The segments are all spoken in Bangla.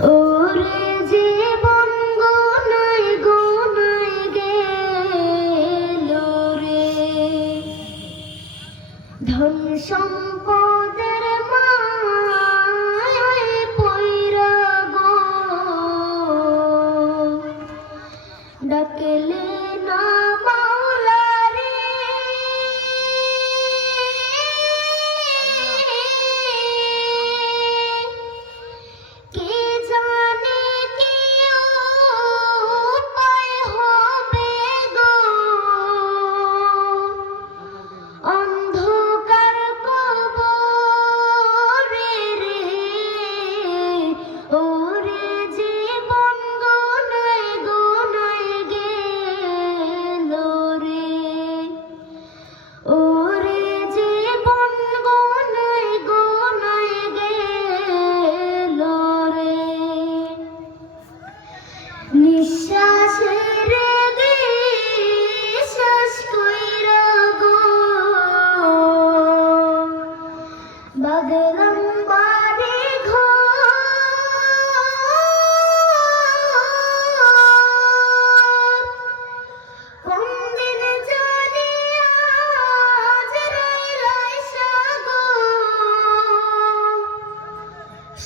ওরে জীবন গোনায় গোনায় গেল রে, ধন সম্পদের মায়ায় পইরা গো, ডাকলে না মাওলা রে, কে জানে কি উপায় হবে গো, অন্ধকার কবরে রে, ওরে জীবন গোনায় গোনায় গেল রে, ওরে জীবন গোনায় গোনায় গেল রে, নিঃশ্বাসের বিশ্বাস কইরা গো, বাদলাম বাড়ি ঘর, কোন দিন জানি আজরাইল আইসা গো,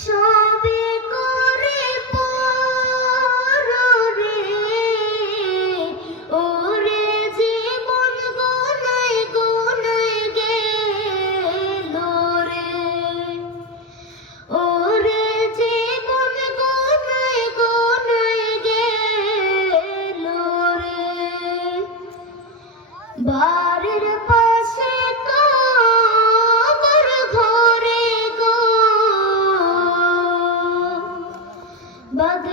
সবে করে পর রে, ওরে জীবন গোনায় গোনায় গেল রে, ওরে জীবন গোনায় গোনায় গেল রে, বাড়ির পাশে কবর ঘরে গো, বাঘ